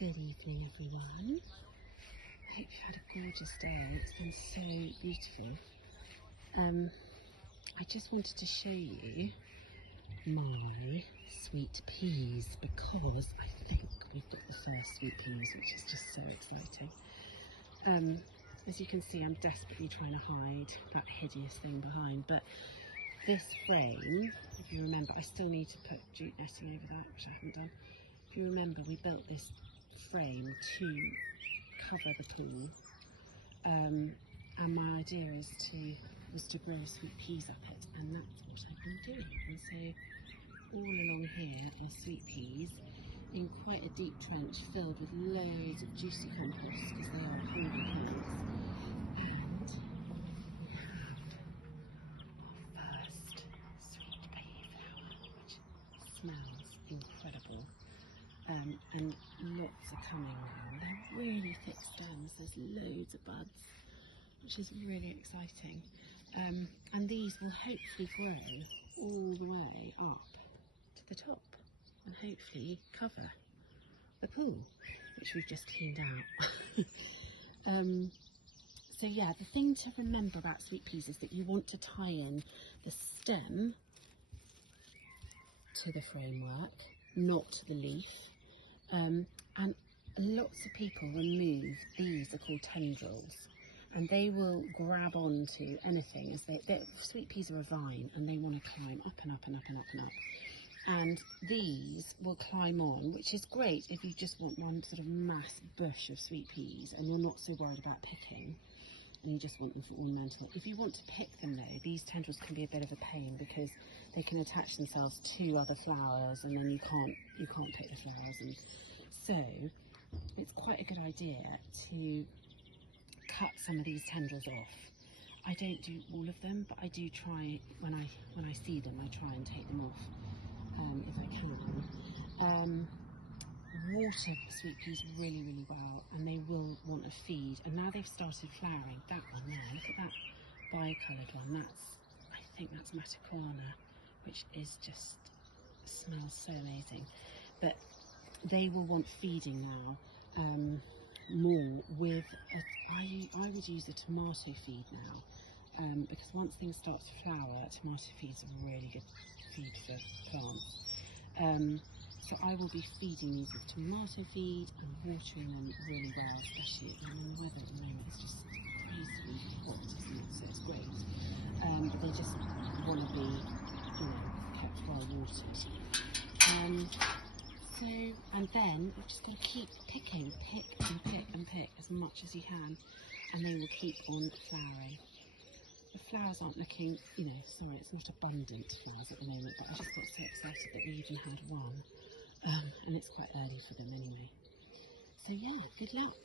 Good evening, everyone. I hope you've had a gorgeous day. It's been so beautiful. I just wanted to show you my sweet peas because I think we've got the first sweet peas, which is just so exciting. As you can see, I'm desperately trying to hide that hideous thing behind, but this frame, if you remember, I still need to put jute netting over that, which I haven't done. If you remember, we built this frame to cover the pool, and my idea was to grow sweet peas up it, and that's what I've been doing. And so all along here are sweet peas in quite a deep trench filled with loads of juicy compost because they are hungry plants. And we have our first sweet pea flower, which smells incredible. And lots are coming now. They're really thick stems, there's loads of buds, which is really exciting. And these will hopefully grow all the way up to the top and hopefully cover the pool, which we've just cleaned out. So yeah, the thing to remember about sweet peas is that you want to tie in the stem to the framework, not the leaf. And lots of people remove these, are called tendrils, and they will grab onto anything. As sweet peas are a vine and they want to climb up and up and up and up and up. And these will climb on, which is great if you just want one sort of mass bush of sweet peas and you're not so worried about picking and you just want them for ornamental. If you want to pick them though, these tendrils can be a bit of a pain because they can attach themselves to other flowers and then you can't pick the flowers. And so it's quite a good idea to cut some of these tendrils off. I don't do all of them, but I do try, when I see them, I try and take them off if I can. Water sweet peas really, really well, and they will want a feed. And now they've started flowering. That one there, look at that bi-coloured one. I think that's Matacana, which is just smells so amazing. But they will want feeding now more with I would use a tomato feed now, because once things start to flower, tomato feed's a really good feed for plants. So I will be feeding these with tomato feed and watering them really well, especially when the weather at the moment is just crazy hot, isn't it? So it's great. But they just want to be, kept well watered. And then you've just got to keep picking, pick and pick and pick as much as you can, and they will keep on flowering. The flowers aren't looking, sorry, it's not abundant flowers at the moment, but I just got so excited that we even had one. And it's quite early for them anyway. So yeah, good luck.